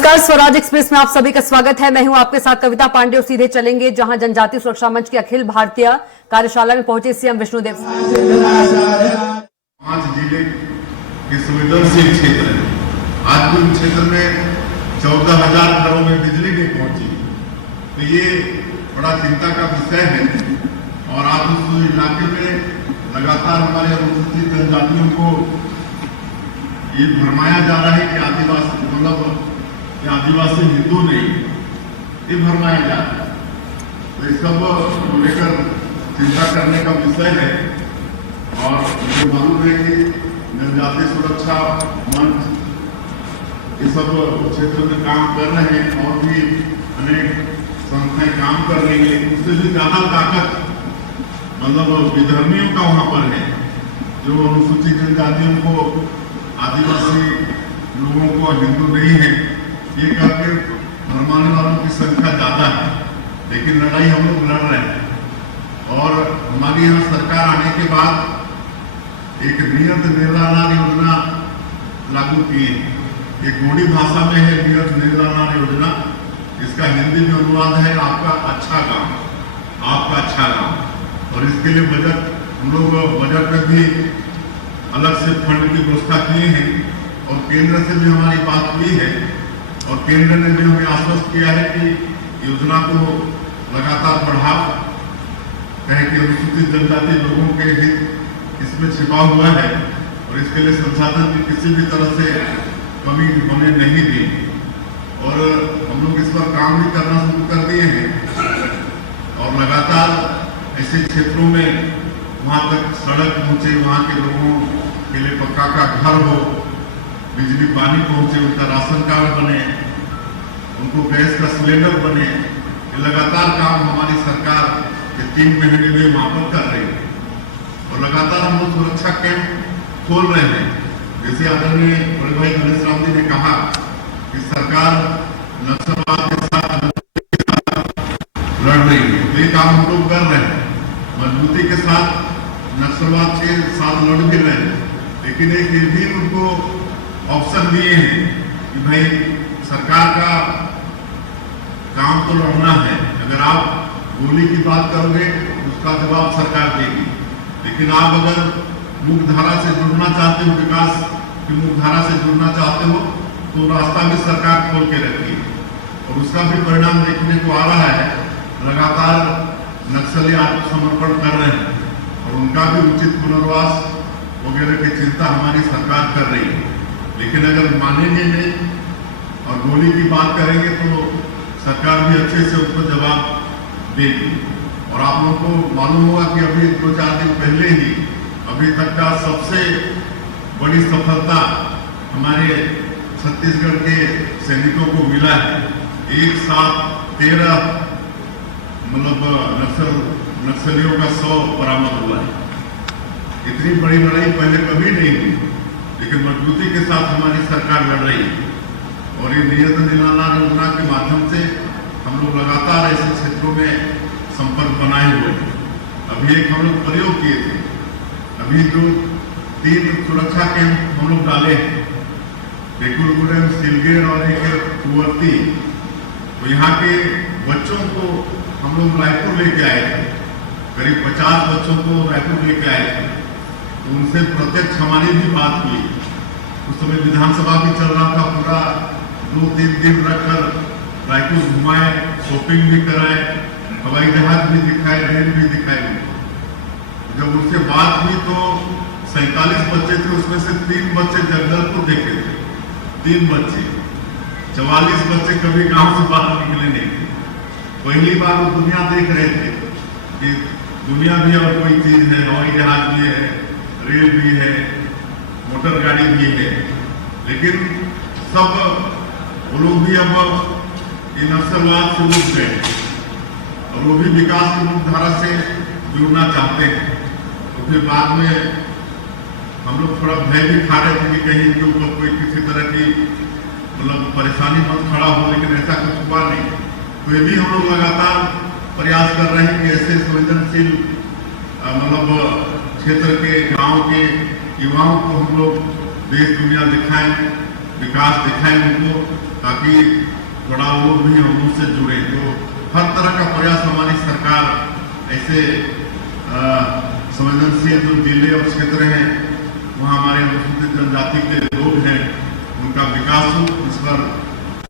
नमस्कार, स्वराज एक्सप्रेस में आप सभी का स्वागत है। मैं हूं आपके साथ कविता पांडे और सीधे चलेंगे जहां जनजातीय सुरक्षा मंच की अखिल भारतीय कार्यशाला में पहुंचे सीएम विष्णुदेव। 5 जिले के संवेदनशील क्षेत्र है। आज भी उन क्षेत्र में 14,000 घरों में बिजली नहीं पहुंची, तो ये बड़ा चिंता का विषय है। और आज उस इलाके में लगातार हमारे अनुसूचित जनजातियों को ये भरमाया जा रहा है कि आदिवासी मतलब आदिवासी हिंदू नहीं, ये भरमाया जा रहा है। तो इस सब को लेकर चिंता करने का विषय है। और मुझे मालूम है कि जनजातीय सुरक्षा मंच ये सब क्षेत्रों में काम कर रहे हैं और भी अनेक संस्थाएं काम कर रही है। उससे भी ज्यादा ताकत मतलब विधर्मियों का वहां पर है, जो अनुसूचित जनजातियों को, आदिवासी लोगों को हिंदू नहीं है ये करके भरमाने वालों की संख्या ज्यादा है। लेकिन लड़ाई हम लोग लड़ रहे हैं। और हमारी यहाँ सरकार आने के बाद एक नियत निर्लानार योजना लागू की है। ये गोंडी भाषा में है नियत निर्लानार योजना। इसका हिंदी में अनुवाद है आपका अच्छा गांव, आपका अच्छा गांव। और इसके लिए बजट हम लोग बजट में भी अलग से फंड की व्यवस्था किए हैं और केंद्र से भी हमारी बात हुई है। और केंद्र ने भी हमें आश्वस्त किया है कि योजना को लगातार बढ़ाओ, कहे कि अनुसूचित जनजाति लोगों के हित इसमें छिपा हुआ है और इसके लिए संसाधन की किसी भी तरह से कमी होने नहीं दी। और हम लोग इस पर काम भी करना शुरू कर दिए हैं और लगातार ऐसे क्षेत्रों में वहाँ तक सड़क पहुँचे, वहाँ के लोगों के लिए पक्का का घर हो, बिजली पानी पहुँचे, उनका राशन कार्ड बने, उनको गैस का सिलेंडर बने। ये लगातार काम हमारी सरकार के 3 महीने में वहाँ पर कर रही है। और लगातार हम लोग सुरक्षा कैंप खोल रहे हैं। जैसे आदरणीय बड़े भाई गणेश राम जी ने कहा कि सरकार नक्सलवाद के साथ लड़ रही है, तो ये काम हम लोग कर रहे हैं मजबूती के साथ, नक्सलवाद के साथ लड़ भी रहे हैं। लेकिन एक ये भी उनको ऑप्शन दिए हैं कि भाई सरकार का काम तो लड़ना है, अगर आप गोली की बात करोगे उसका जवाब सरकार देगी। लेकिन आप अगर मुख्य धारा से जुड़ना चाहते हो, विकास की मुख्य धारा से जुड़ना चाहते हो, तो रास्ता भी सरकार खोल के रखी है। और उसका भी परिणाम देखने को आ रहा है। लगातार नक्सली आत्मसमर्पण कर रहे हैं और उनका भी उचित पुनर्वास वगैरह की चिंता हमारी सरकार कर रही है। लेकिन अगर मानेंगे नहीं और गोली की बात करेंगे तो सरकार भी अच्छे से उसको जवाब देगी। और आप लोगों को मालूम होगा कि अभी 2-4 दिन पहले ही अभी तक का सबसे बड़ी सफलता हमारे छत्तीसगढ़ के सैनिकों को मिला है। एक साथ 13 मतलब नक्सलियों का 100 बरामद हुआ है। इतनी बड़ी लड़ाई पहले कभी नहीं हुई, लेकिन मजबूती के साथ हमारी सरकार लड़ रही है। और ये नियत निर्लानार योजना के माध्यम से हम लोग लगातार ऐसे क्षेत्रों में संपर्क बनाए हुए हैं। अभी एक हम लोग प्रयोग किए थे, अभी जो 3 सुरक्षा कैंप हम लोग डाले हैं, बेकुलगुड़म, सिलगेर और एक कुंवरती। तो यहाँ के बच्चों को हम लोग रायपुर लेके आए थे, करीब 50 बच्चों को रायपुर लेके आए थे। तो उनसे प्रत्यक्ष हमारी भी बात हुई। उस समय विधानसभा भी चल रहा था, पूरा 2-3 दिन रखकर रायपुर घुमाए, शॉपिंग भी कराए, हवाई जहाज भी दिखाए, रेल भी दिखाए। जब उनसे बात हुई तो 47 बच्चे थे, उसमें से 3 बच्चे जगदलपुर देखे थे, 3 बच्चे। 44 बच्चे कभी गांव से बाहर निकले नहीं थे। पहली बार वो दुनिया देख रहे थे कि दुनिया भी और कोई चीज है, हवाई जहाज भी है, रेल भी है, मोटर गाड़ी भी है। लेकिन सब वो लोग भी अब इन नक्सलवाद से उठ गए और वो भी विकास की मुख्य धारा से जुड़ना चाहते हैं। तो फिर बाद में हम लोग थोड़ा भय भी खा रहे थे कि कहीं इनके ऊपर कोई किसी तरह की मतलब परेशानी मत खड़ा हो, लेकिन ऐसा कुछ हुआ नहीं। तो ये भी हम लोग लगातार प्रयास कर रहे हैं कि ऐसे संवेदनशील मतलब क्षेत्र के गांव के युवाओं को हम लोग देश दुनिया दिखाएं, विकास दिखाएं उनको। ताकि थोड़ा लोग भी हम लोग से जुड़े। तो हर तरह का प्रयास हमारी सरकार ऐसे संवेदनशील जो जिले और क्षेत्र हैं वहाँ हमारे अनुसूचित जनजाति के लोग हैं उनका विकास हो, इस पर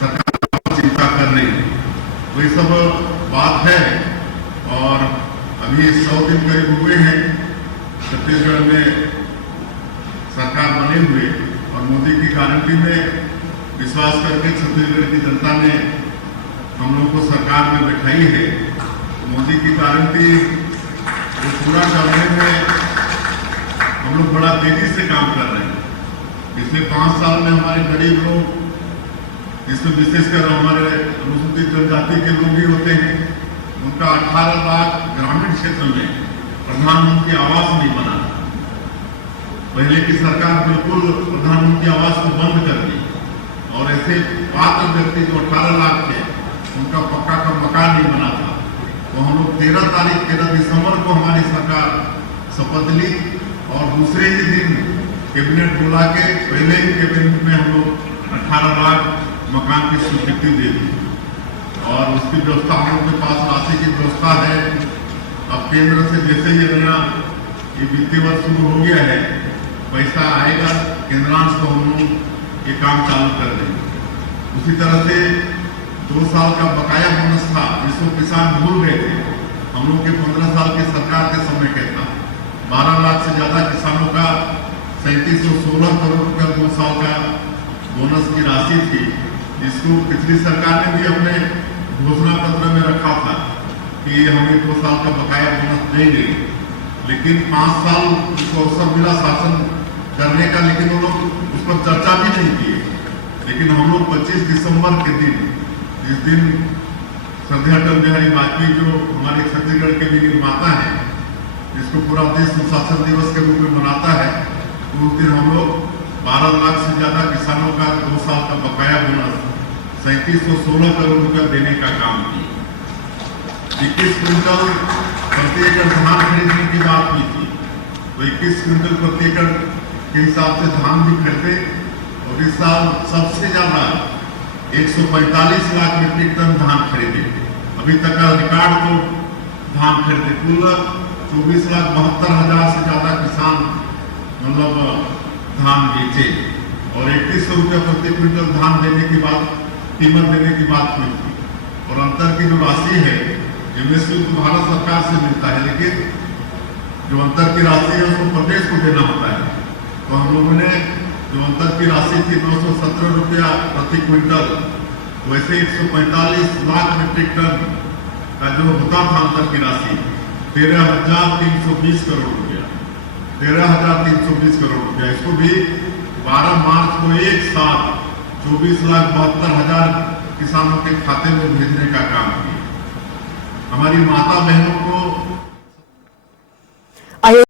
सरकार चिंता कर रही है। तो ये सब बात है। और अभी 100 दिन करीब हुए हैं छत्तीसगढ़ में सरकार बने हुए, और मोदी की गारंटी में विश्वास करके छत्तीसगढ़ की जनता ने हम लोग को सरकार में बैठाई है। मोदी की गारंटी को पूरा करने में हम लोग बड़ा तेजी से काम कर रहे हैं। पिछले 5 साल में हमारे गरीब लोग, जिसमें विशेषकर हमारे अनुसूचित जनजाति के लोग ही होते हैं, उनका 18 लाख ग्रामीण क्षेत्र में प्रधानमंत्री आवास नहीं बना। पहले की सरकार बिल्कुल प्रधानमंत्री आवास को बंद कर दी, और ऐसे पात्र व्यक्ति जो 18 लाख थे उनका पक्का का मकान नहीं बना था। तो हम लोग 13 दिसंबर को हमारी सरकार शपथ ली, और दूसरे ही दिन कैबिनेट बुला के पहले ही कैबिनेट में हम लोग 18 लाख मकान की स्वीकृति दे दी, और उसकी व्यवस्था हम लोग के पास राशि की व्यवस्था है। अब केंद्र से जैसे ही नया ये वित्तीय वर्ष शुरू हो गया है, पैसा आएगा केंद्रांश को हम लोग ये काम चालू कर देंगे। उसी तरह से 2 साल का बकाया बोनस था जिसको किसान भूल गए थे। हम लोग के 15 साल की सरकार के समय के था 12 लाख से ज्यादा किसानों का 3716 करोड़ रुपया 2 साल का बोनस की राशि थी, जिसको पिछली सरकार ने भी अपने घोषणा पत्र में रखा था कि हमें 2 साल का बकाया बोनस देंगे। लेकिन 5 साल उसको अवसर मिला शासन करने का, लेकिन वो लोग उस पर चर्चा भी नहीं किए। लेकिन हम लोग 25 दिसंबर के दिन, जिस दिन श्रद्धेय अटल बिहारी वाजपेयी जो हमारे छत्तीसगढ़ के भी निर्माता हैं, जिसको पूरा देश सुशासन दिवस के रूप में मनाता है, उस दिन हम लोग 12 लाख से ज्यादा किसानों का 2 साल का बकाया बोनस 3716 करोड़ रुपया देने का काम किया। 21 क्विंटल प्रति एकड़ धान खरीदने की बात हुई थी, तो 21 क्विंटल प्रति एकड़ के हिसाब से धान भी खरीदे, और इस साल सबसे ज्यादा 145 लाख मीट्रिक टन धान खरीदे। अभी तक का रिकॉर्ड तो धान खरीदे। कुल 24,72,000 से ज्यादा किसान मतलब धान बेचे, और 3100 रुपया प्रति क्विंटल धान देने की बात, कीमत देने की बात हुई थी। और अंतर की जो राशि है एमएसपी तो भारत सरकार से मिलता है, लेकिन जो अंतर की राशि है उसको प्रदेश को देना होता है। तो हम लोगों ने जो अंतर की राशि थी 917 रुपया प्रति क्विंटल, वैसे 145 लाख मीट्रिक टन का जो होता था अंतर की राशि 13,320 करोड़ रुपया, 13,320 करोड़ रुपया, इसको भी 12 मार्च को एक साथ 24,72,000 किसानों के खाते में भेजने का काम किया। हमारी माता बहनों को